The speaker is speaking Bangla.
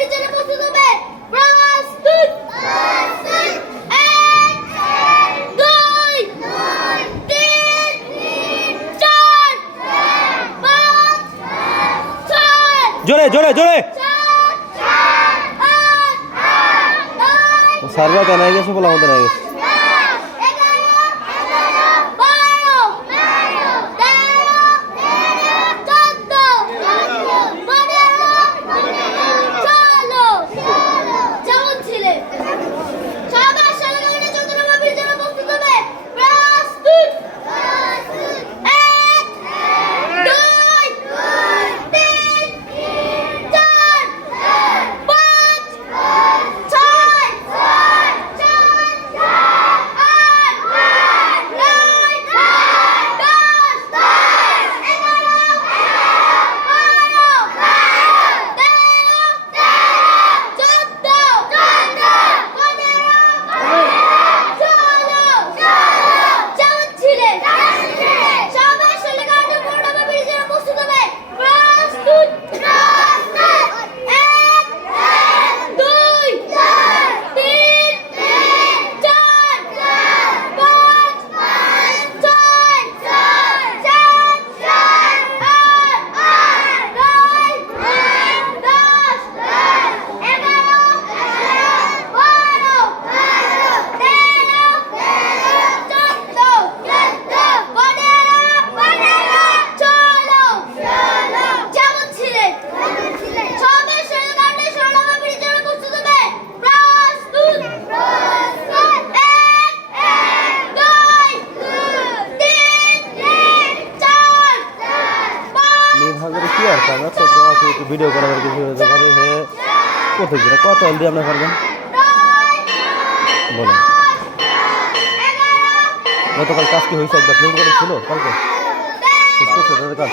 বিজয় প্রস্তুত হবে প্রস্তুত এক দুই তিন চার পাঁচ ছয় জোরে জোরে জোরে সার্ভার কেন গেছে বলে আমাদের হয়ে গেছে ভিডিও করার কিছু হতে পারে হ্যাঁ করতে গেলে কত দিয়ে আপনার পারবেন বলেন গতকাল কাজ কি হয়েছে একটা ফিল্ম করে ছিল কালকে কাজ